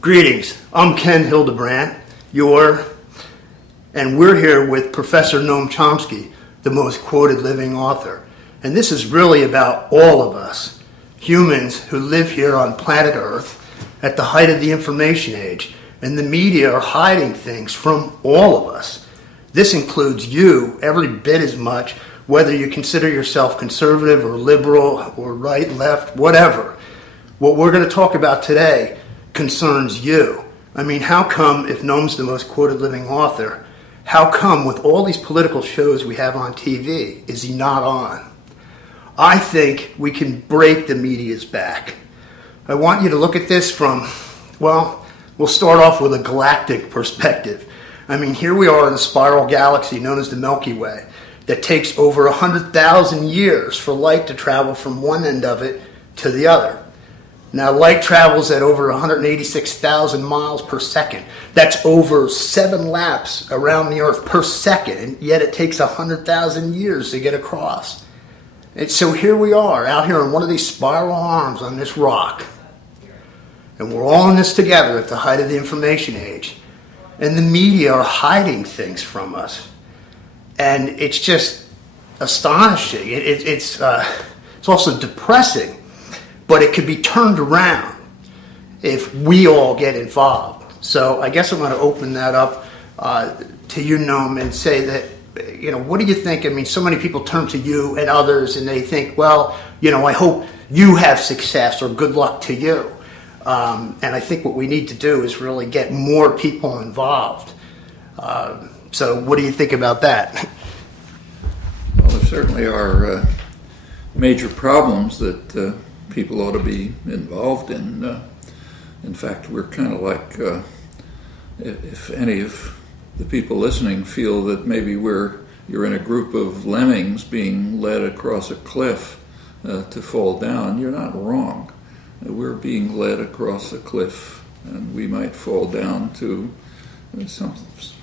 Greetings, I'm Ken Hildebrandt, and we're here with Professor Noam Chomsky, the most quoted living author. And this is really about all of us, humans who live here on planet Earth at the height of the information age, and the media are hiding things from all of us. This includes you every bit as much, whether you consider yourself conservative or liberal or right, left, whatever. What we're going to talk about today concerns you. I mean, how come, if Noam's the most quoted living author, how come with all these political shows we have on TV, is he not on? I think we can break the media's back. I want you to look at this from, well, we'll start off with a galactic perspective. I mean, here we are in a spiral galaxy known as the Milky Way that takes over 100,000 years for light to travel from one end of it to the other. Now, light travels at over 186,000 miles per second. That's over 7 laps around the Earth per second, and yet it takes 100,000 years to get across. And so here we are, out here on one of these spiral arms on this rock. And we're all in this together at the height of the information age. And the media are hiding things from us. And it's just astonishing. It's also depressing. But it could be turned around if we all get involved. So I guess I'm going to open that up to you, Noam, and say that, what do you think? I mean, so many people turn to you and others, and they think, well, I hope you have success or good luck to you. And I think what we need to do is really get more people involved. So what do you think about that? Well, there certainly are major problems that people ought to be involved in. In fact, we're kind of like, if any of the people listening feel that maybe you're in a group of lemmings being led across a cliff to fall down, you're not wrong. We're being led across a cliff, and we might fall down to some,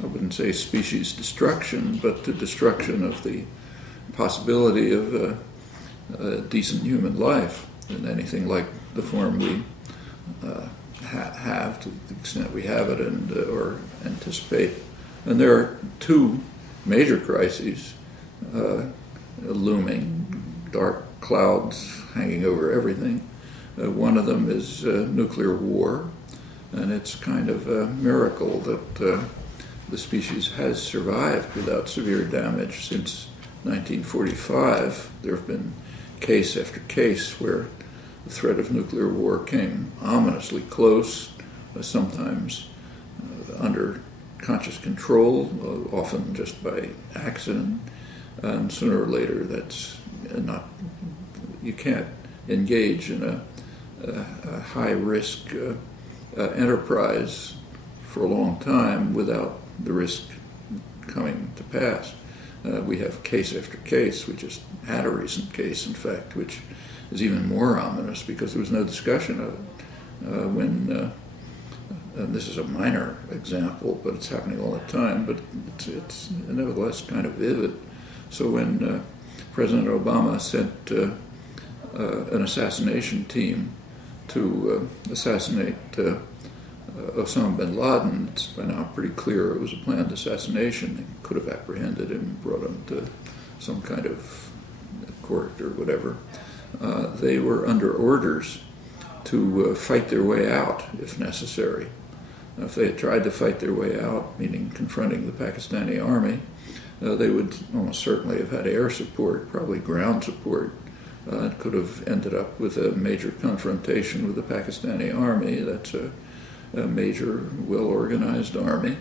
I wouldn't say species destruction, but to destruction of the possibility of a decent human life in anything like the form we have, to the extent we have it or anticipate. And there are two major crises looming, dark clouds hanging over everything. One of them is nuclear war, and it's kind of a miracle that the species has survived without severe damage. Since 1945, there have been case after case where the threat of nuclear war came ominously close, sometimes under conscious control, often just by accident, and sooner or later that's not, you can't engage in a high-risk enterprise for a long time without the risk coming to pass. We have case after case. We just had a recent case, in fact, which is even more ominous because there was no discussion of it. And this is a minor example, but it's happening all the time, but it's nevertheless kind of vivid. So when President Obama sent an assassination team to assassinate Osama bin Laden, it's by now pretty clear it was a planned assassination. They could have apprehended him, brought him to some kind of court or whatever. They were under orders to fight their way out if necessary. If they had tried to fight their way out, meaning confronting the Pakistani army, they would almost certainly have had air support, probably ground support. It could have ended up with a major confrontation with the Pakistani army. That's a major, well-organized army.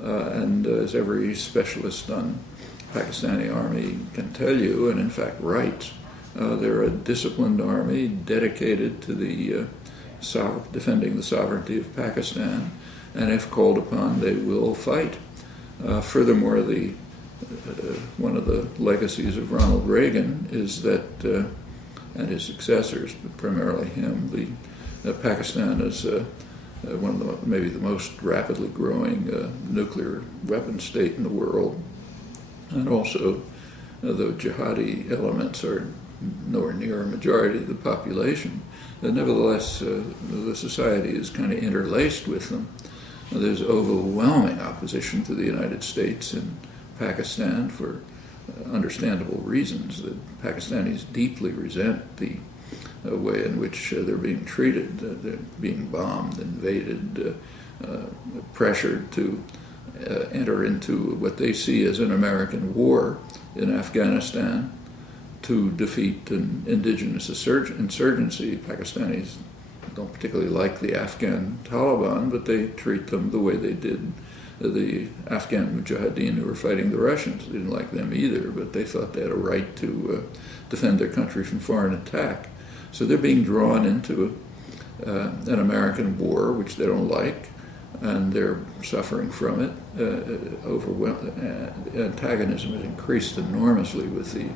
And as every specialist on Pakistani army can tell you, and in fact writes, they're a disciplined army dedicated to the defending the sovereignty of Pakistan, and if called upon, they will fight. Furthermore, one of the legacies of Ronald Reagan is that, and his successors, but primarily him, Pakistan is one of maybe the most rapidly growing nuclear weapon state in the world, and also the jihadi elements are nowhere near a majority of the population. Nevertheless, the society is kind of interlaced with them. There's overwhelming opposition to the United States in Pakistan for understandable reasons. The Pakistanis deeply resent the way in which they're being treated. They're being bombed, invaded, pressured to enter into what they see as an American war in Afghanistan to defeat an indigenous insurgency. Pakistanis don't particularly like the Afghan Taliban, but they treat them the way they did the Afghan Mujahideen who were fighting the Russians. They didn't like them either, but they thought they had a right to defend their country from foreign attack. So they're being drawn into an American war, which they don't like, and they're suffering from it. Antagonism has increased enormously with the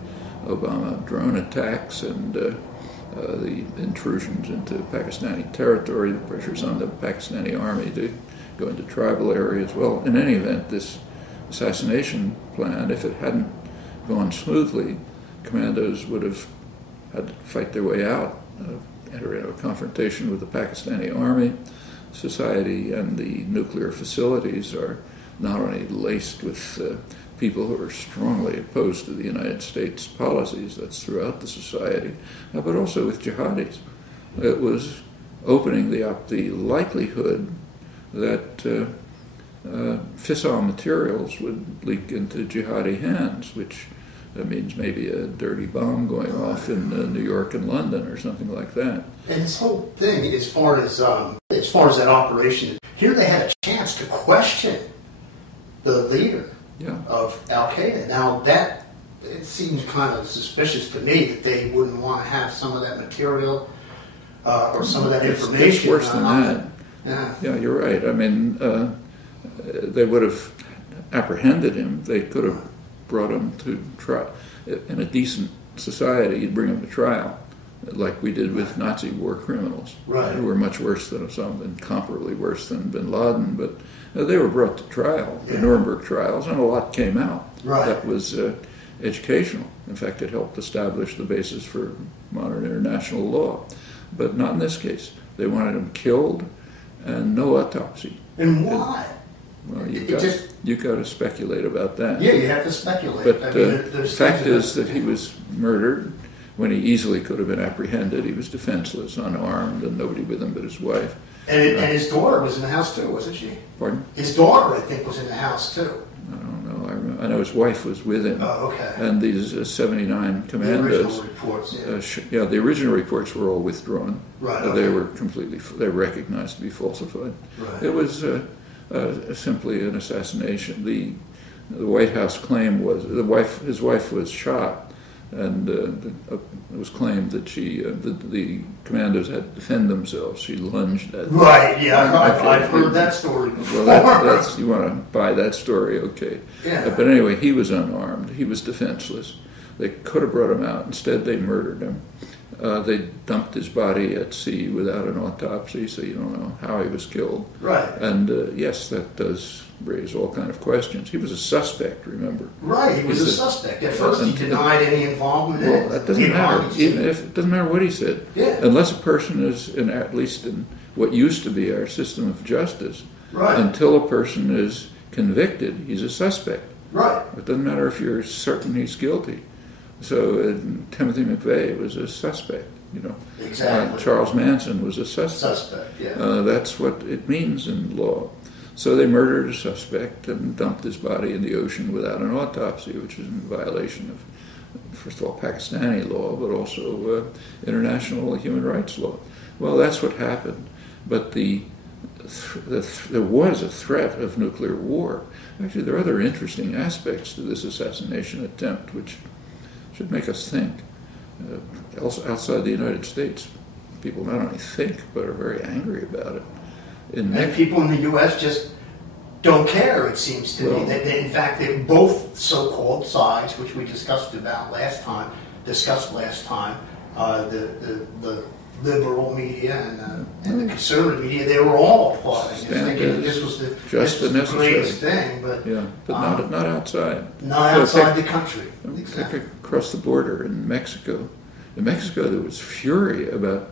Obama drone attacks and the intrusions into Pakistani territory, the pressures on the Pakistani army to go into tribal areas. Well, in any event, this assassination plan, if it hadn't gone smoothly, commandos would have had to fight their way out, enter into a confrontation with the Pakistani army. Society and the nuclear facilities are not only laced with people who are strongly opposed to the United States policies, that's throughout the society, but also with jihadis. It was opening the likelihood that fissile materials would leak into jihadi hands, which means maybe a dirty bomb going off in New York and London or something like that. And this whole thing, as far as that operation, here they had a chance to question the leader of Al-Qaeda. Now it seems kind of suspicious to me that they wouldn't want to have some of that material or some of that information. It's worse than that. Yeah, you're right. I mean, they would have apprehended him. They could have brought him to trial. In a decent society, you'd bring him to trial, like we did with Nazi war criminals, who were much worse than Osama, incomparably worse than bin Laden, but they were brought to trial, the Nuremberg trials, and a lot came out. That was educational. In fact, it helped establish the basis for modern international law. But not in this case. They wanted him killed and no autopsy. And why? Well, you've got to speculate about that. Yeah, you have to speculate. But the fact is that he was murdered when he easily could have been apprehended. He was defenseless, unarmed, and nobody with him but his wife. And his daughter was in the house too, wasn't she? Pardon? His daughter, I think, was in the house too. I don't know. I know his wife was with him. Oh, okay. And these 79 commandos. The original reports, the original reports were all withdrawn. Right. They were they were recognized to be falsified. Right. It was simply an assassination. The White House claim was his wife was shot, and it was claimed that the commandos had to defend themselves. She lunged at. Right. Yeah, I've heard that story before. Well, that's you want to buy that story, okay? Yeah. But anyway, he was unarmed. He was defenseless. They could have brought him out. Instead, they murdered him. They dumped his body at sea without an autopsy, so you don't know how he was killed. Right. And yes, that does raise all kind of questions. He was a suspect, remember? Right, he was a suspect. At first, he denied any involvement in it. Well, that doesn't matter. Even if it doesn't matter what he said. Yeah. Unless a person is, at least in what used to be our system of justice, right. Until a person is convicted, he's a suspect. Right. It doesn't matter if you're certain he's guilty. So Timothy McVeigh was a suspect, Exactly. Charles Manson was a suspect. That's what it means in law. So they murdered a suspect and dumped his body in the ocean without an autopsy, which is in violation of, first of all, Pakistani law, but also international human rights law. Well, that's what happened. But there was a threat of nuclear war. Actually, there are other interesting aspects to this assassination attempt, which should make us think. Also, outside the United States, people not only think, but are very angry about it. And people in the U.S. just don't care, it seems to me. In fact, they both so-called sides, which we discussed last time, the liberal media and the conservative media, they were all applauding. Thinking this was the greatest thing, but not outside. Not outside the country. Exactly. Across the border in Mexico, In Mexico, there was fury about,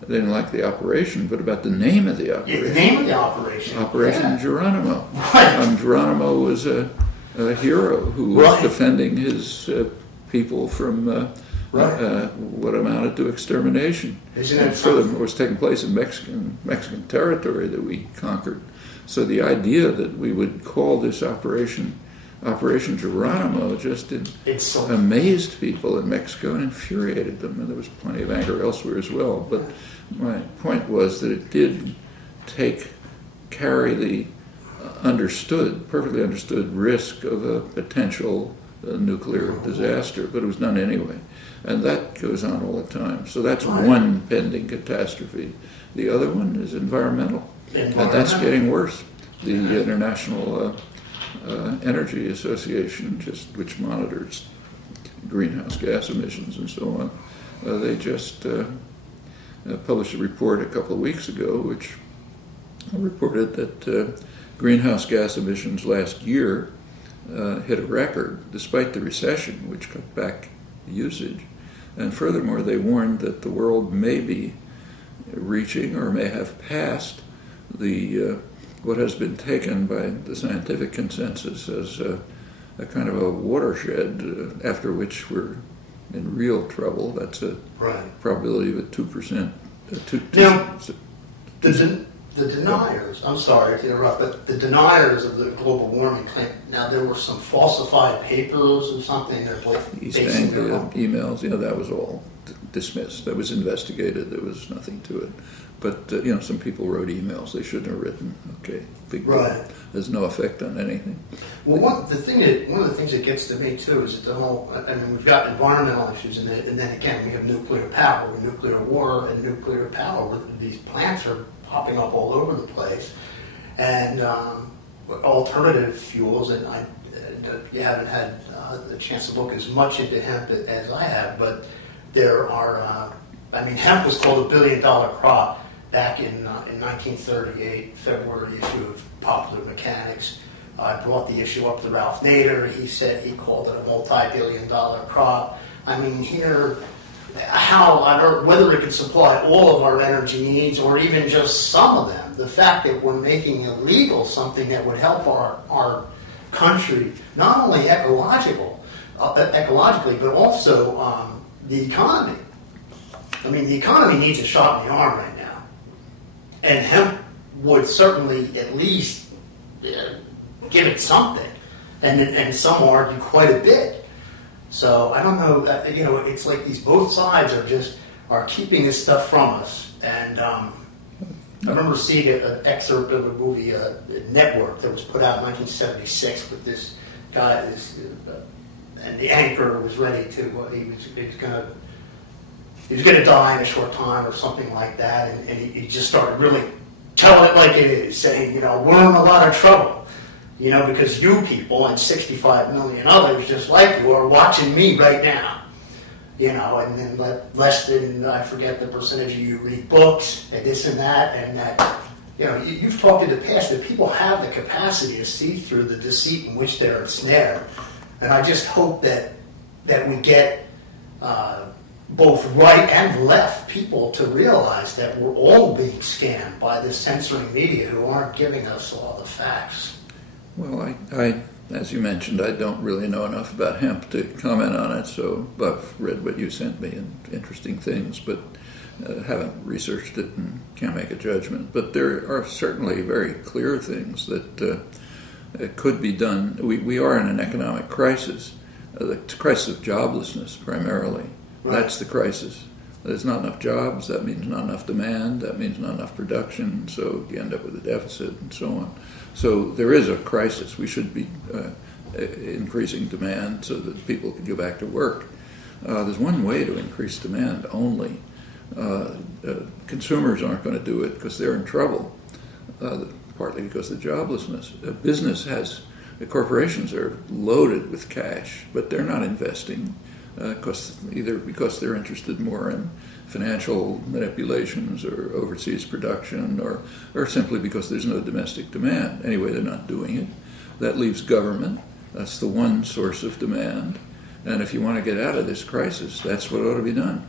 they didn't like the operation, but about the name of the operation. Yeah, the name of the operation. Operation Geronimo. Right. Geronimo was a hero who was Right. defending his people from what amounted to extermination. Isn't it furthermore, it was taking place in Mexican territory that we conquered. So the idea that we would call this Operation Geronimo just amazed people in Mexico and infuriated them, and there was plenty of anger elsewhere as well. But my point was that it did carry the perfectly understood risk of a potential nuclear disaster, but it was done anyway. And that goes on all the time. So that's one pending catastrophe. The other one is environmental. And that's getting worse. The International Energy Association, which monitors greenhouse gas emissions and so on, they just published a report a couple of weeks ago which reported that greenhouse gas emissions last year hit a record despite the recession, which cut back usage. And furthermore, they warned that the world may be reaching or may have passed what has been taken by the scientific consensus as a kind of a watershed after which we're in real trouble. That's a probability of a 2%. Now, the deniers, I'm sorry to interrupt, but the deniers of the global warming claim, now there were some falsified papers or something that were East Anglia emails, that was all dismissed. That was investigated. There was nothing to it. But, some people wrote emails they shouldn't have written. Okay, big deal. There's no effect on anything. Well, one of the things that gets to me, too, is that we've got environmental issues, and then again, we have nuclear power, nuclear war, and nuclear power. These plants are popping up all over the place. And alternative fuels, and you haven't had the chance to look as much into hemp as I have, but there are, hemp was called $1 billion crop back in 1938, February issue of Popular Mechanics. I brought the issue up to Ralph Nader. He called it a multi-billion-dollar crop. How on earth, whether it can supply all of our energy needs or even just some of them, the fact that we're making illegal something that would help our country, not only ecologically, but also the economy. The economy needs a shot in the arm right now. And hemp would certainly at least give it something. And some argue quite a bit. So I don't know, it's like these both sides are keeping this stuff from us. And I remember seeing an excerpt of a movie, Network, that was put out in 1976 with this guy, and the anchor was ready to, he was going to die in a short time or something like that, and he just started really telling it like it is, saying, we're in a lot of trouble. Because you people and 65 million others just like you are watching me right now. And then less than, I forget the percentage of you read books and this and that. You've talked in the past that people have the capacity to see through the deceit in which they're ensnared. And I just hope that we get both right and left people to realize that we're all being scammed by this censoring media who aren't giving us all the facts. Well, I, as you mentioned, I don't really know enough about hemp to comment on it, so I've read what you sent me and interesting things, but haven't researched it and can't make a judgment. But there are certainly very clear things that could be done. We are in an economic crisis, the crisis of joblessness primarily. Right. That's the crisis. There's not enough jobs, that means not enough demand, that means not enough production, so you end up with a deficit and so on. So there is a crisis. We should be increasing demand so that people can go back to work. There's one way to increase demand only. Consumers aren't going to do it because they're in trouble, partly because of joblessness. The corporations are loaded with cash, but they're not investing. Either because they're interested more in financial manipulations or overseas production or simply because there's no domestic demand. Anyway, they're not doing it. That leaves government. That's the one source of demand. And if you want to get out of this crisis, that's what ought to be done.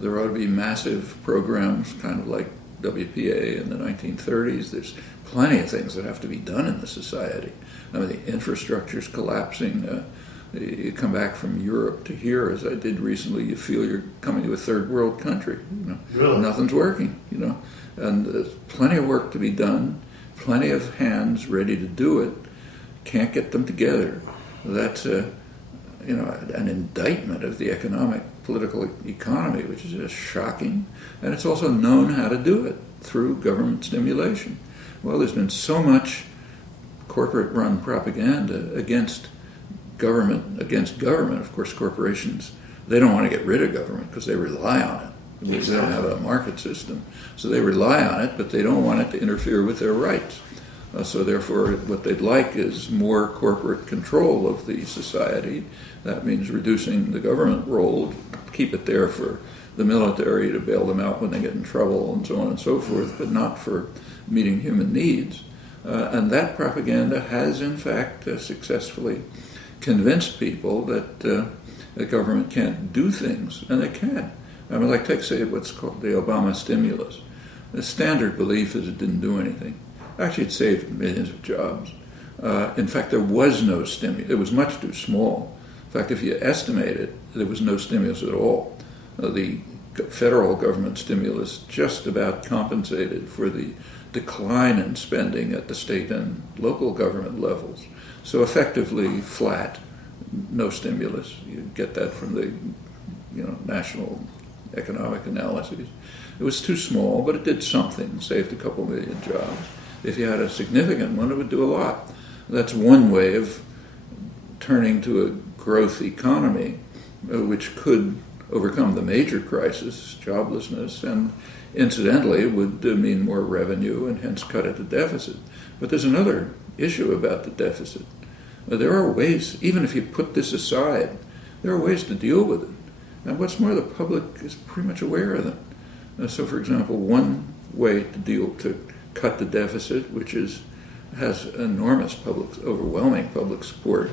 There ought to be massive programs, kind of like WPA in the 1930s. There's plenty of things that have to be done in the society. I mean, the infrastructure's collapsing. You come back from Europe to here, as I did recently, you feel you're coming to a third world country. Really? Nothing's working, and there's plenty of work to be done, plenty of hands ready to do it. Can't get them together. That's an indictment of the political economy, which is just shocking. And it's also known how to do it through government stimulation. Well, there's been so much corporate-run propaganda against government. Of course, corporations, they don't want to get rid of government because they rely on it. They don't have a market system. So they rely on it, but they don't want it to interfere with their rights. So therefore, what they'd like is more corporate control of the society. That means reducing the government role, keep it there for the military to bail them out when they get in trouble and so on and so forth, but not for meeting human needs. And that propaganda has, in fact, successfully convinced people that the government can't do things, and they can. I mean, like take, say, what's called the Obama stimulus. The standard belief is it didn't do anything. Actually, it saved millions of jobs. In fact, there was no stimulus. It was much too small. In fact, if you estimate it, there was no stimulus at all. The federal government stimulus just about compensated for the decline in spending at the state and local government levels. So effectively flat, no stimulus. You get that from the national economic analyses. It was too small, but it did something, saved a couple million jobs. If you had a significant one, it would do a lot. That's one way of turning to a growth economy, which could overcome the major crisis, joblessness, and incidentally would mean more revenue and hence cut at the deficit. But there's another issue about the deficit. There are ways, even if you put this aside, there are ways to deal with it. And what's more, the public is pretty much aware of them. So, for example, one way to cut the deficit, which has enormous overwhelming public support,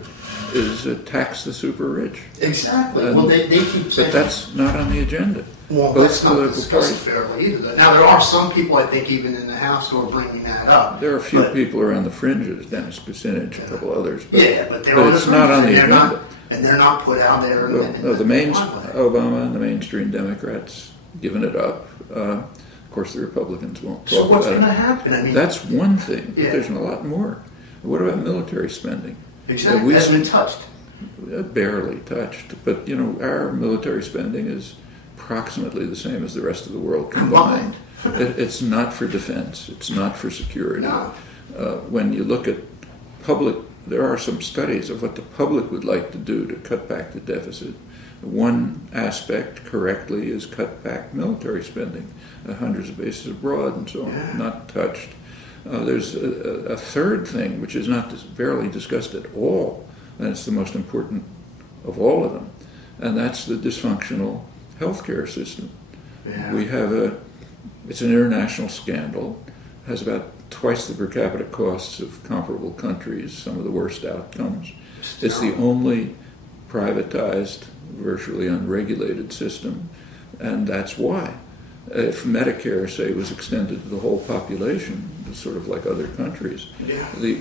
is tax the super rich. Exactly. Well, they keep saying. But that's not on the agenda. Well, that's not discussed fairly either. Now, there are some people, I think, even in the House who are bringing that up. There are a few people around the fringes, Dennis Kucinich, a couple others. But it's not on the agenda. And they're not put out there. Obama and the mainstream Democrats given it up. Of course, the Republicans won't talk about it. So what's going to happen? I mean, that's one thing. But there's a lot more. What about military spending? Exactly. It hasn't been touched. Barely touched. But, our military spending is approximately the same as the rest of the world combined. It's not for defense. It's not for security. No. When you look at there are some studies of what the public would like to do to cut back the deficit. One aspect, correctly, is cut back military spending, hundreds of bases abroad and so on, not touched. There's a third thing, which is not barely discussed at all, and it's the most important of all of them, and that's the dysfunctional healthcare system. Yeah. It's an international scandal, has about twice the per capita costs of comparable countries, some of the worst outcomes. It's the only privatized, virtually unregulated system, and that's why. If Medicare, say, was extended to the whole population, sort of like other countries, the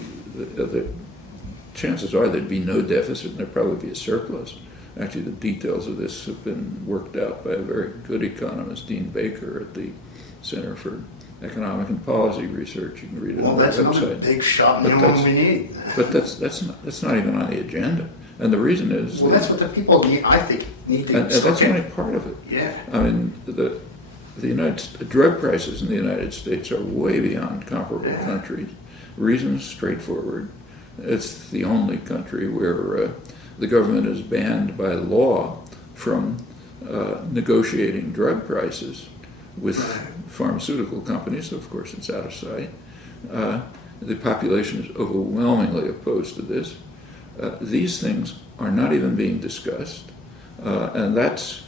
chances are there'd be no deficit and there'd probably be a surplus. Actually, the details of this have been worked out by a very good economist, Dean Baker, at the Center for Economic and Policy Research. You can read it on their website. Well, that's another big shot in the arm we need. But that's not even on the agenda. And the reason is... Well, that's what the people need, I think, need to... And that's only part of it. Yeah. I mean, the drug prices in the United States are way beyond comparable countries. Reasons straightforward. It's the only country where the government is banned by law from negotiating drug prices with pharmaceutical companies. So of course, it's out of sight. The population is overwhelmingly opposed to this. These things are not even being discussed, and that's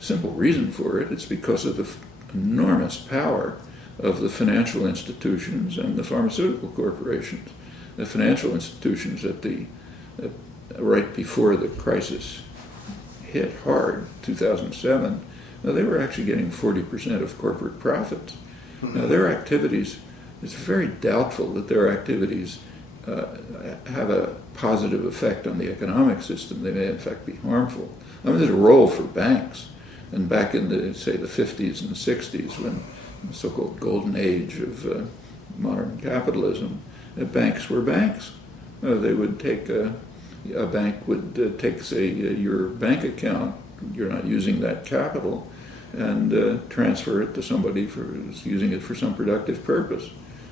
simple reason for it. It's because of the enormous power of the financial institutions and the pharmaceutical corporations. The financial institutions at right before the crisis hit hard, 2007, they were actually getting 40% of corporate profits. Now, their activities, it's very doubtful that their activities have a positive effect on the economic system. They may, in fact, be harmful. I mean, there's a role for banks. And back in the, say, the 50s and 60s, when the so-called golden age of modern capitalism, banks were banks. They would take a bank would take, say, your bank account. You're not using that capital, and transfer it to somebody who's using it for some productive purpose.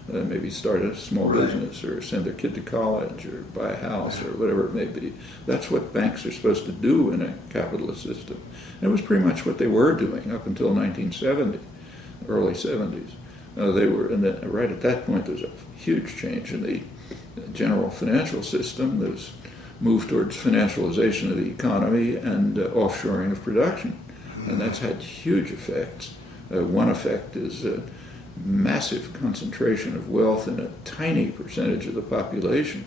Maybe start a small business, or send their kid to college, or buy a house, or whatever it may be. That's what banks are supposed to do in a capitalist system. And it was pretty much what they were doing up until 1970, early 70s. They were, and then right at that point, there was a huge change in the general financial system. There was move towards financialization of the economy and offshoring of production. And that's had huge effects. One effect is massive concentration of wealth in a tiny percentage of the population,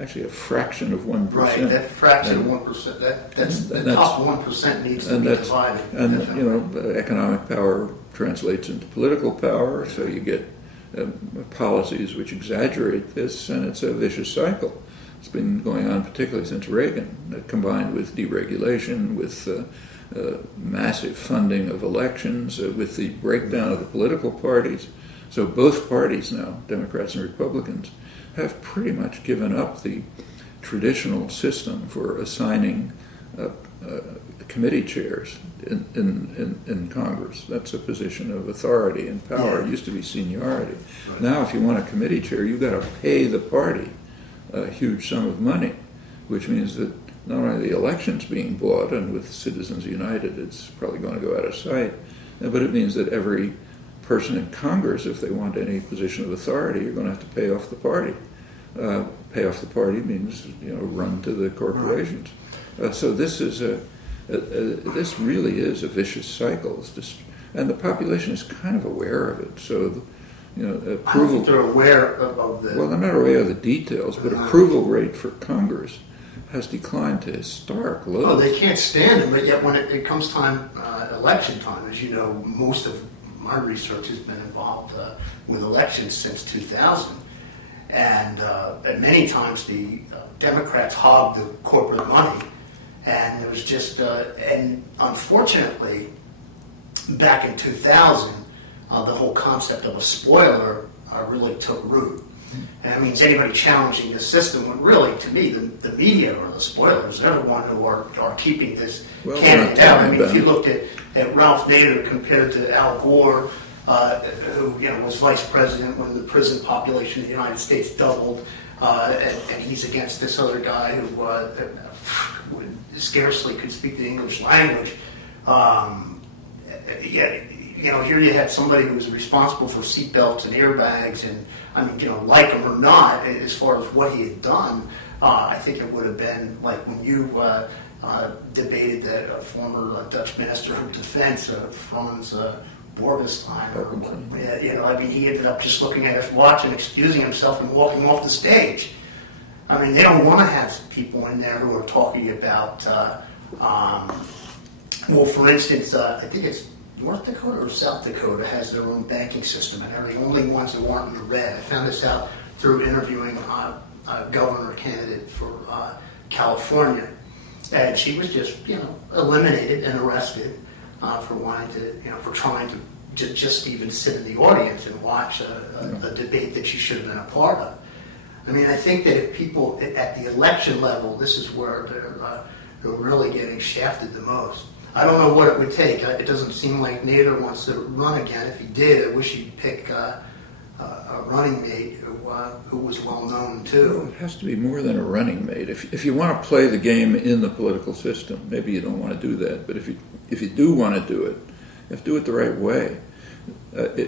actually a fraction of 1%. Right, that fraction of 1%, that's the top 1% needs to be divided. And, definitely. Economic power translates into political power, so you get policies which exaggerate this, and it's a vicious cycle. It's been going on particularly since Reagan, combined with deregulation, with massive funding of elections, with the breakdown of the political parties. So both parties now, Democrats and Republicans, have pretty much given up the traditional system for assigning committee chairs in Congress. That's a position of authority and power. It used to be seniority. Right. Now, if you want a committee chair, you've got to pay the party a huge sum of money, which means that not only the election's being bought, and with Citizens United it's probably going to go out of sight, but it means that every person in Congress, if they want any position of authority, are going to have to pay off the party. Pay off the party means, run to the corporations. So this is this really is a vicious cycle. It's just, and the population is kind of aware of it. So, approval. I don't think they're aware of the. Well, they're not aware of the details, but approval rate for Congress has declined to historic lows. Oh, they can't stand it, but yet when it comes time, election time, as you know, most of my research has been involved with elections since 2000, and many times the Democrats hogged the corporate money, and it was just, and unfortunately, back in 2000, the whole concept of a spoiler really took root. And that means anybody challenging the system would really, to me, the media are the spoilers. They're the one who are keeping this candidate down. I mean, if you looked at Ralph Nader compared to Al Gore, who was vice president when the prison population in the United States doubled, and he's against this other guy who scarcely could speak the English language. Here you had somebody who was responsible for seatbelts and airbags, and I mean, like him or not, as far as what he had done, I think it would have been like when you debated that former Dutch Minister of Defense, Frans Borbestein. He ended up just looking at his watch and excusing himself and walking off the stage. I mean, they don't want to have people in there who are talking about, for instance, I think it's North Dakota or South Dakota has their own banking system, and they're the only ones who aren't in the red. I found this out through interviewing a governor candidate for California, and she was just, eliminated and arrested for wanting to, for trying to just even sit in the audience and watch a debate that she should have been a part of. I mean, I think that if people at the election level, this is where they're really getting shafted the most. I don't know what it would take. It doesn't seem like Nader wants to run again. If he did, I wish he'd pick a running mate who was well known too. Well, it has to be more than a running mate. If you want to play the game in the political system, maybe you don't want to do that. But if you do want to do it, you have to do it the right way.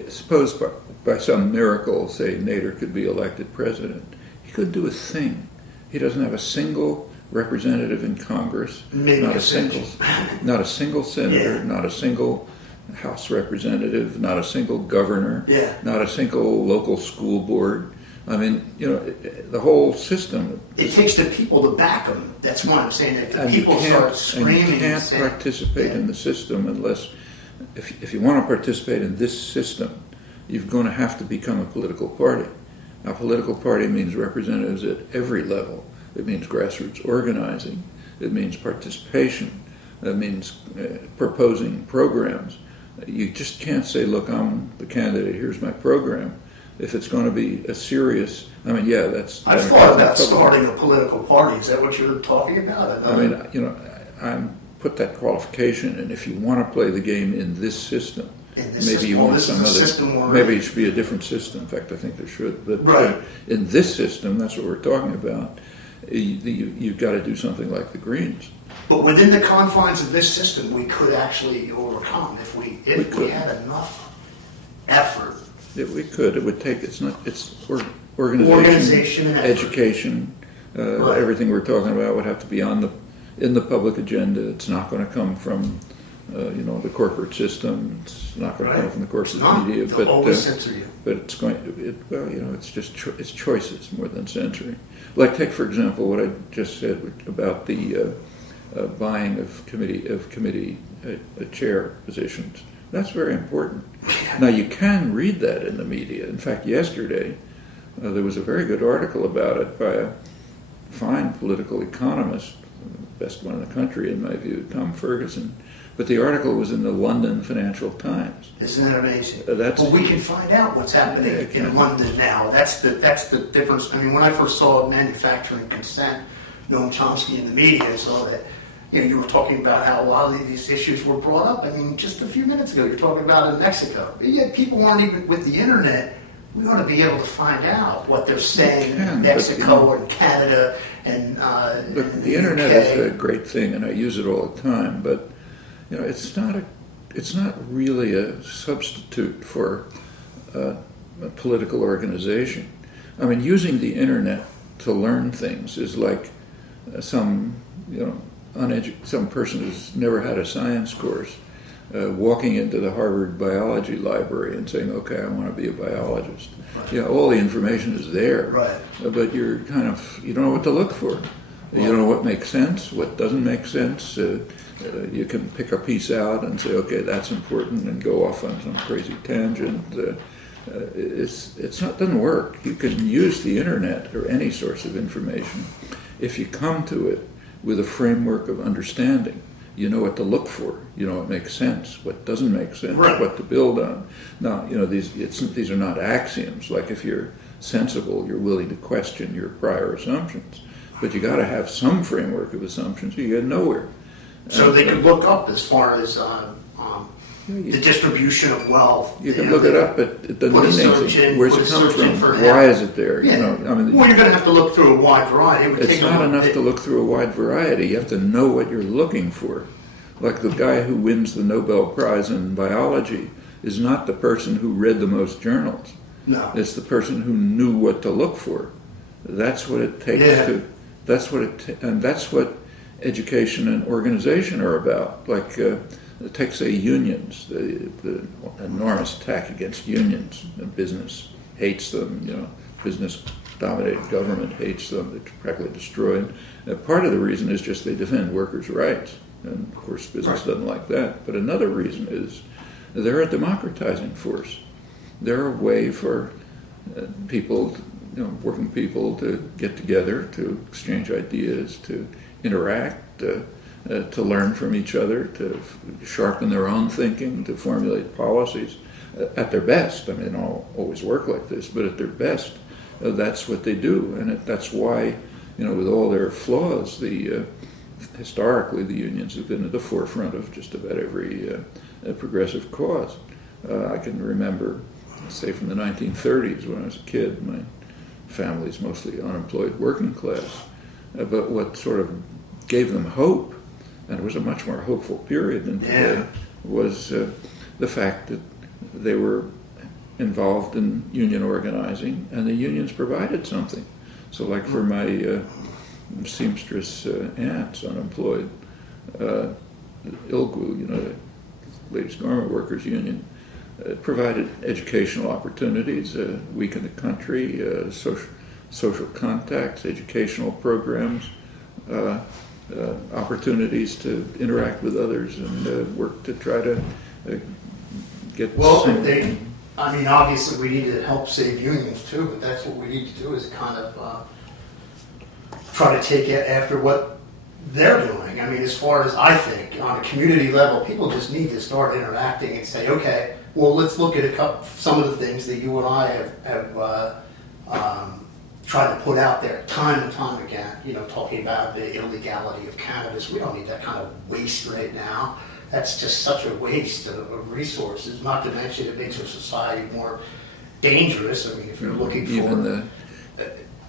Suppose by some miracle, say Nader could be elected president, he couldn't do a thing. He doesn't have a single representative in Congress, not a single senator, not a single House representative, not a single governor, not a single local school board. I mean, the whole system. It takes the people to back them. That's why I'm saying that the people start screaming. And you can't participate in the system unless, if you want to participate in this system, you're going to have to become a political party. A political party means representatives at every level. It means grassroots organizing. It means participation. It means proposing programs. You just can't say, look, I'm the candidate, here's my program. If it's going to be a serious, that's... I've thought about starting a political party. Is that what you're talking about? I put that qualification, and if you want to play the game in this system, maybe you want some other... Maybe it should be a different system. In fact, I think there should. But in this system, that's what we're talking about. You've got to do something like the Greens. But within the confines of this system, we could actually overcome if we had enough effort. We could. It would take. It's organization and education. Everything we're talking about would have to be in the public agenda. It's not going to come from the corporate system. It's not going to come from the corporate media. But it's going. It's just it's choices more than censoring. Like take for example what I just said about the buying of committee chair positions. That's very important. Now, you can read that in the media. In fact, yesterday, there was a very good article about it by a fine political economist, the best one in the country, in my view, Tom Ferguson. But the article was in the London Financial Times. Isn't that amazing? Well, we can find out what's happening in London now. That's the difference. I mean, when I first saw manufacturing consent, Noam Chomsky in the media, I saw that. You were talking about how a lot of these issues were brought up. I mean, just a few minutes ago, you're talking about in Mexico. Yet people aren't even with the internet. We ought to be able to find out what they're saying in Mexico and Canada and the internet is a great thing, and I use it all the time. But it's not really a substitute for a political organization. I mean, using the internet to learn things is like some person who's never had a science course walking into the Harvard biology library and saying, okay, I want to be a biologist. Right. All the information is there, but you don't know what to look for. You don't know what makes sense, what doesn't make sense. You can pick a piece out and say, okay, that's important, and go off on some crazy tangent. It doesn't work. You can use the internet or any source of information if you come to it with a framework of understanding. You know what to look for. You know what makes sense, what doesn't make sense, what to build on. Now, these are not axioms. Like if you're sensible, you're willing to question your prior assumptions. But you got to have some framework of assumptions, or you get nowhere. So they could look up as far as the distribution of wealth. You can look it up, but it doesn't mean anything. Where's it come from? Why is it there? Yeah. Well, you're going to have to look through a wide variety. It's not enough to look through a wide variety. You have to know what you're looking for. Like the guy who wins the Nobel Prize in biology is not the person who read the most journals. No. It's the person who knew what to look for. That's what it takes to. And that's what education and organization are about. Like. Take, say, unions, the enormous attack against unions. Business hates them, business-dominated government hates them, they're practically destroyed. Part of the reason is just they defend workers' rights, and of course business doesn't like that. But another reason is they're a democratizing force. They're a way for people, working people to get together, to exchange ideas, to interact, to learn from each other, to sharpen their own thinking, to formulate policies at their best. I mean, they don't always work like this, but at their best, that's what they do. And that's why, with all their flaws, historically the unions have been at the forefront of just about every progressive cause. I can remember, say, from the 1930s when I was a kid, my family's mostly unemployed working class, but what sort of gave them hope, and it was a much more hopeful period than today, was the fact that they were involved in union organizing, and the unions provided something. So like for my seamstress aunts, unemployed, ILGU, the Ladies Garment Workers Union, it provided educational opportunities, a week in the country, social contacts, educational programs, opportunities to interact with others and work to try to get... Well, I mean, obviously we need to help save unions too, but that's what we need to do, is kind of try to take it after what they're doing. I mean, as far as I think, on a community level, people just need to start interacting and say, okay, well, let's look at some of the things that you and I have tried to put out there time and time again, you know, talking about the illegality of cannabis. We don't need that kind of waste right now. That's just such a waste of resources, not to mention it makes our society more dangerous. I mean, if you're looking for...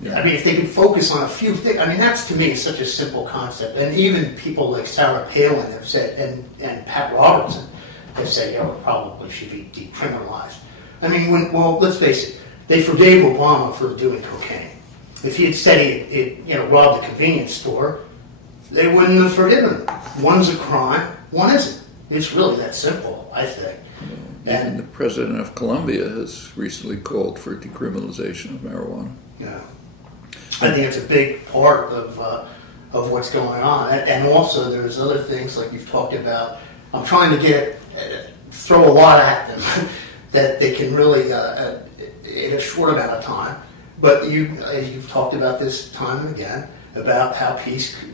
I mean, if they could focus on a few things, I mean, that's to me such a simple concept. And even people like Sarah Palin have said, and Pat Robertson have said, you know, it probably should be decriminalized. I mean, well, let's face it, they forgave Obama for doing cocaine. If he had said he robbed a convenience store, they wouldn't have forgiven him. One's a crime, one isn't. It's really that simple, I think. And the president of Colombia has recently called for decriminalization of marijuana. Yeah, I think it's a big part of what's going on. And also there's other things like you've talked about. I'm trying to throw a lot at them that they can really, in a short amount of time. But you've talked about this time and again, about how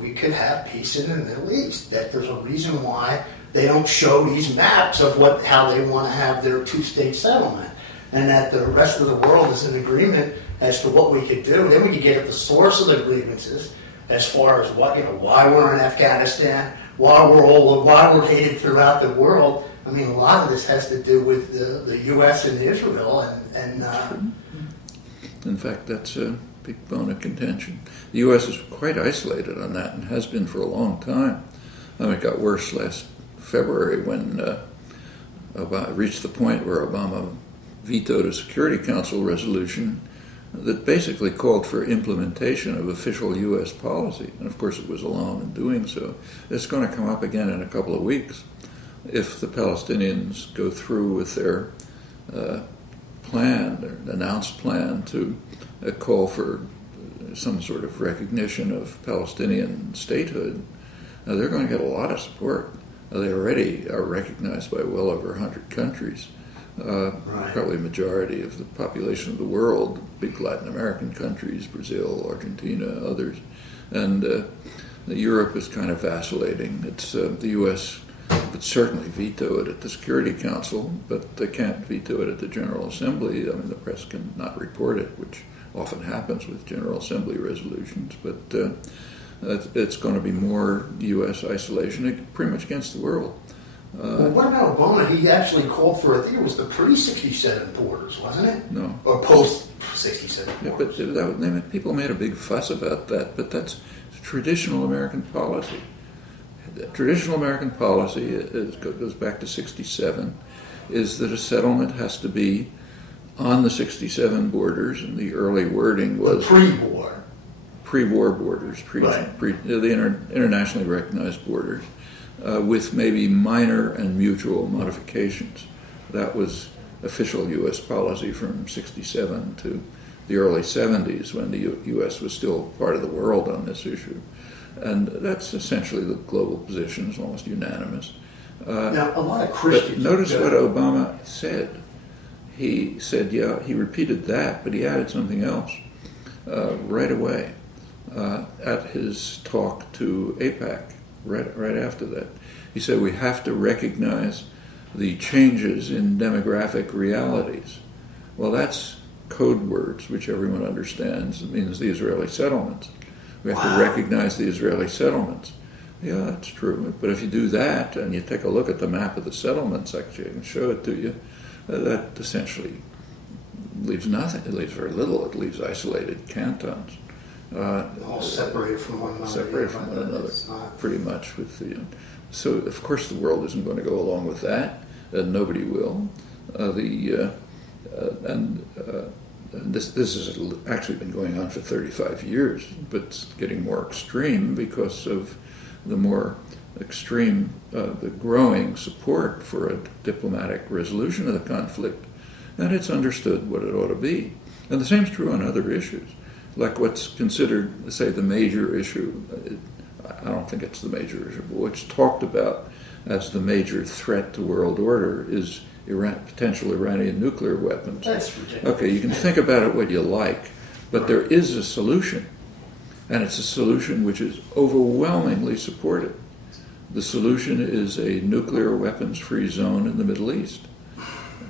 we could have peace in the Middle East, that there's a reason why they don't show these maps of how they want to have their two-state settlement, and that the rest of the world is in agreement as to what we could do. Then we could get at the source of the grievances, as far as why we're in Afghanistan, why we're hated throughout the world. I mean, a lot of this has to do with the U.S. and Israel, and in fact, that's a big bone of contention. The U.S. is quite isolated on that and has been for a long time. I mean, it got worse last February when Obama reached the point where Obama vetoed a Security Council resolution that basically called for implementation of official U.S. policy. And of course it was alone in doing so. It's going to come up again in a couple of weeks if the Palestinians go through with their announced plan to call for some sort of recognition of Palestinian statehood. Now, they're going to get a lot of support. They already are recognized by well over 100 countries. Right. Probably a majority of the population of the world, big Latin American countries, Brazil, Argentina, others. And Europe is kind of vacillating. It's the U.S. would certainly veto it at the Security Council, but they can't veto it at the General Assembly. I mean, the press can not report it, which often happens with General Assembly resolutions. But it's going to be more U.S. isolation, pretty much against the world. Well, what about Obama? He actually called for, I think it was the pre-67 borders, wasn't it? No. Or post-67 borders. Yeah, but people made a big fuss about that, but that's traditional American policy. Traditional American policy goes back to 67, is that a settlement has to be on the 67 borders, and the early wording was... Pre-war borders, the internationally recognized borders, with maybe minor and mutual modifications. That was official U.S. policy from 67 to the early 70s, when the U.S. was still part of the world on this issue. And that's essentially the global position. It's almost unanimous. Now, a lot of Christians... But notice what Obama said. He said, he repeated that, but he added something else right away at his talk to AIPAC, right after that. He said, we have to recognize the changes in demographic realities. Well, that's code words, which everyone understands. It means the Israeli settlements. We have to recognize the Israeli settlements. Yeah, that's true. But if you do that and you take a look at the map of the settlements, actually I can show it to you, that essentially leaves nothing. It leaves very little. It leaves isolated cantons. All separated from one another. Separated from one another, pretty much. So, of course, the world isn't going to go along with that. Nobody will. This has actually been going on for 35 years, but it's getting more extreme because of the more the growing support for a diplomatic resolution of the conflict, and it's understood what it ought to be. And the same is true on other issues, like what's considered, say, the major issue. I don't think it's the major issue, but what's talked about as the major threat to world order is potential Iranian nuclear weapons. That's ridiculous. Okay, you can think about it what you like, but there is a solution, and it's a solution which is overwhelmingly supported. The solution is a nuclear weapons-free zone in the Middle East,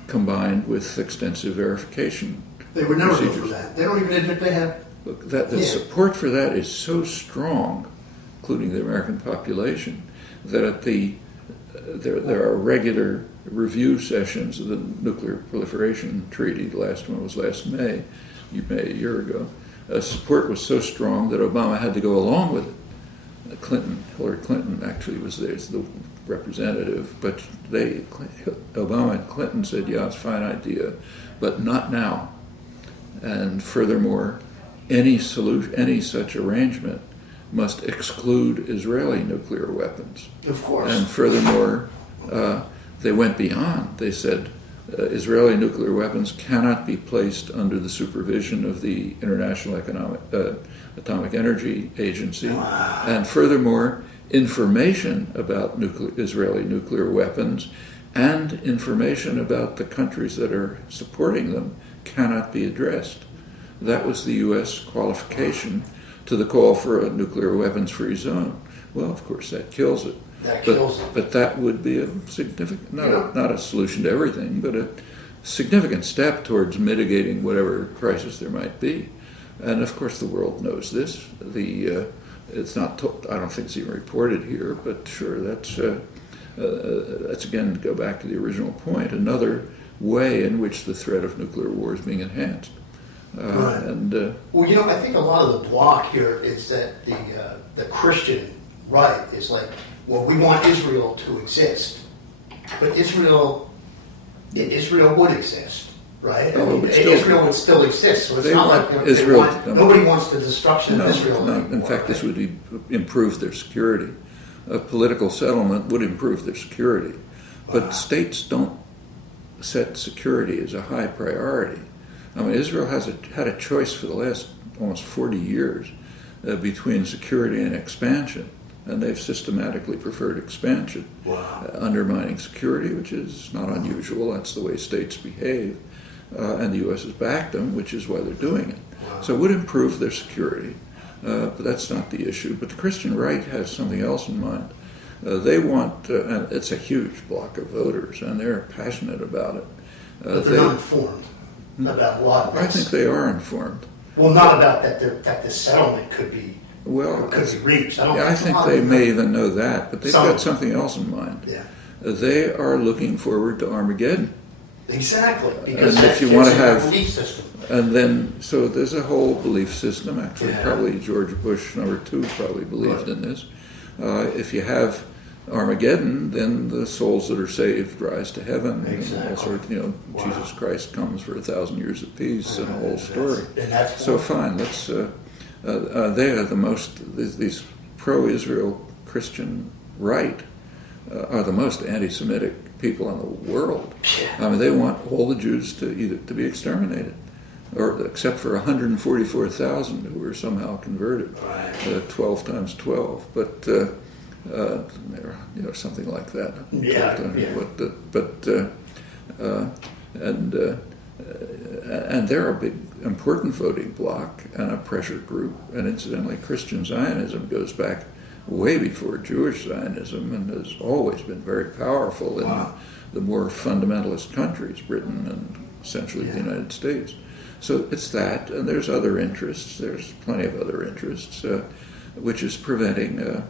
combined with extensive verification. They would never go for that. They don't even admit they have. Look, the support for that is so strong, including the American population, that there are regular review sessions of the Nuclear Proliferation Treaty. The last one was last May, a year ago. Support was so strong that Obama had to go along with it. Hillary Clinton actually was there as the representative, but Obama and Clinton said, yeah, it's a fine idea, but not now. And furthermore, any such arrangement must exclude Israeli nuclear weapons. Of course. And furthermore, they went beyond. They said Israeli nuclear weapons cannot be placed under the supervision of the International Atomic Energy Agency. Wow. And furthermore, information about Israeli nuclear weapons and information about the countries that are supporting them cannot be addressed. That was the U.S. qualification to the call for a nuclear weapons-free zone. Well, of course, that kills it. But that would be a significant, not a solution to everything, but a significant step towards mitigating whatever crisis there might be. And of course, the world knows this. It's not. I don't think it's even reported here, but sure, that's again to go back to the original point. Another way in which the threat of nuclear war is being enhanced. Right. Well, I think a lot of the block here is that the Christian right is like, well, we want Israel to exist, but Israel would exist, right? Israel would still exist, so it's not like Israel. Nobody wants the destruction of Israel anymore. In fact, this would improve their security. A political settlement would improve their security, but states don't set security as a high priority. I mean, Israel had a choice for the last almost 40 years between security and expansion, and they've systematically preferred expansion, undermining security, which is not unusual. That's the way states behave, and the U.S. has backed them, which is why they're doing it. So it would improve their security, but that's not the issue. But the Christian right has something else in mind. They want, and it's a huge block of voters, and they're passionate about it. But they're not informed about what. I think they are informed. Well, not about that this settlement could be reached. I think they may even know that, but they've got something else in mind. Yeah. They are looking forward to Armageddon. Exactly, because and if you want to have belief system. And then, so there's a whole belief system. Actually, probably George Bush #2 probably believed in this. If you have Armageddon, then the souls that are saved rise to heaven. Exactly. And all sorts, Jesus Christ comes for 1,000 years of peace and a whole story. So fine, let's. They are the most. These pro-Israel Christian right are the most anti-Semitic people in the world. I mean, they want all the Jews to be exterminated, or except for 144,000 who were somehow converted, 12 times 12. But something like that. And they're a big, important voting bloc and a pressure group. And incidentally, Christian Zionism goes back way before Jewish Zionism and has always been very powerful in the more fundamentalist countries, Britain and essentially the United States. So it's that, and there's other interests. There's plenty of other interests, which is preventing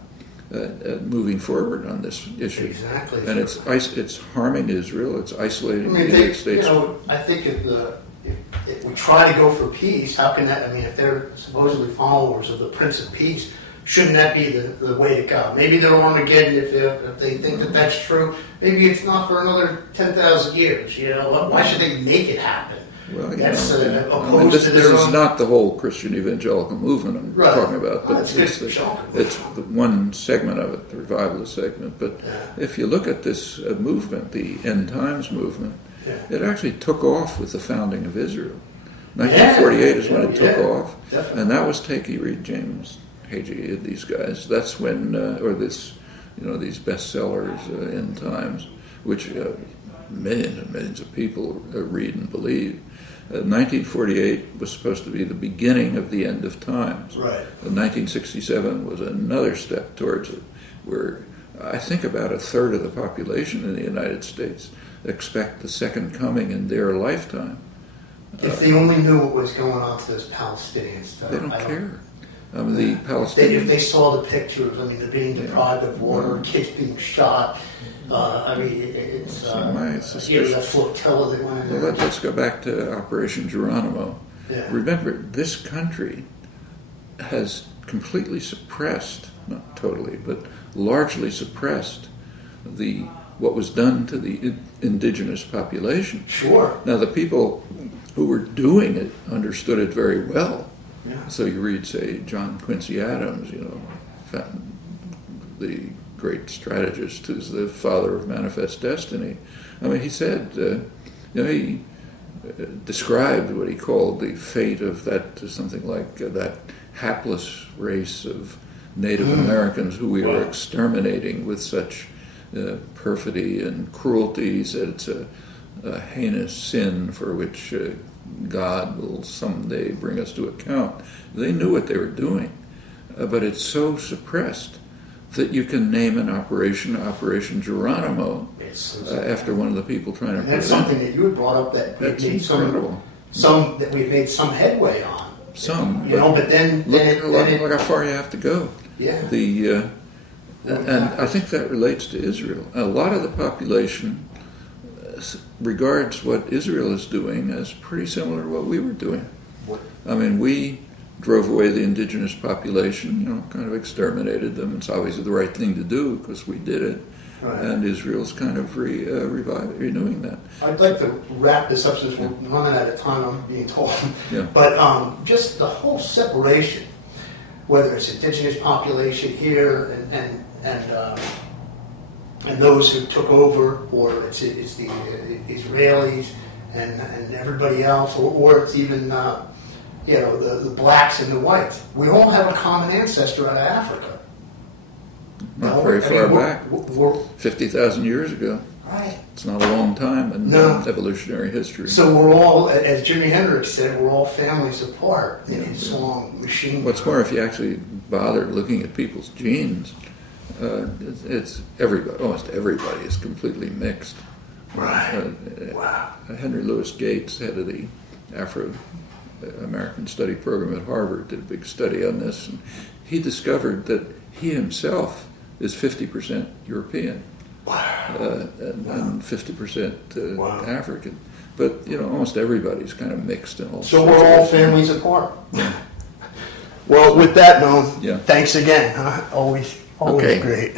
moving forward on this issue. Exactly. And it's harming Israel. It's isolating the United States. I think if we try to go for peace, how can that? I mean, if they're supposedly followers of the Prince of Peace, shouldn't that be the way to go? Maybe they're Armageddon if they think that that's true. Maybe it's not for another 10,000 years. Why should they make it happen? Well, that's opposed to this their is own... not the whole Christian evangelical movement I'm talking about, but it's the one segment of it, the revivalist segment. But if you look at this movement, the end times movement, it actually took off with the founding of Israel. 1948 is when it took off, definitely. And that was you read James Hagee, these guys. That's when, these bestsellers, End Times, which millions and millions of people read and believe. 1948 was supposed to be the beginning of the end of times. Right. 1967 was another step towards it, where I think about a third of the population in the United States expect the second coming in their lifetime. If they only knew what was going on to those Palestinians. They don't care. The Palestinians... If they saw the pictures, they're being deprived of water, kids being shot. It's that flotilla that went in there. Let's go back to Operation Geronimo. Yeah. Remember, this country has completely suppressed, not totally, but largely suppressed what was done to the indigenous population. Sure. Now, the people who were doing it understood it very well. Yeah. So you read, say, John Quincy Adams, the great strategist who's the father of Manifest Destiny. He said, he described what he called the fate of something like that hapless race of Native Americans who we are exterminating with such perfidy and cruelty. He said it's a heinous sin for which God will someday bring us to account. They knew what they were doing, but it's so suppressed that you can name an Operation Geronimo after one of the people trying to. And that's something that you had brought up that we made that we made some headway on. But then look how far you have to go. Yeah. And I think that relates to Israel. A lot of the population regards what Israel is doing as pretty similar to what we were doing. We drove away the indigenous population, kind of exterminated them. It's obviously the right thing to do because we did it. Right. And Israel's kind of renewing that. I'd like to wrap this up since we're running out of time, I'm being told. Yeah. But just the whole separation, whether it's indigenous population here and those who took over, or it's the Israelis and everybody else, or it's even the blacks and the whites. We all have a common ancestor out of Africa. Not very far back. 50,000 years ago. Right. It's not a long time in evolutionary history. So we're all, as Jimi Hendrix said, we're all families apart in his song Machine Gun. What's more, if you actually bothered looking at people's genes, it's everybody. Almost everybody is completely mixed. Right. Wow. Henry Louis Gates, head of the Afro-American Study Program at Harvard, did a big study on this, and he discovered that he himself is 50% European. Wow. And 50% African. But, almost everybody's kind of mixed in all sorts. So we're all families apart. Well, with that, Noam, thanks again. Always okay. Great.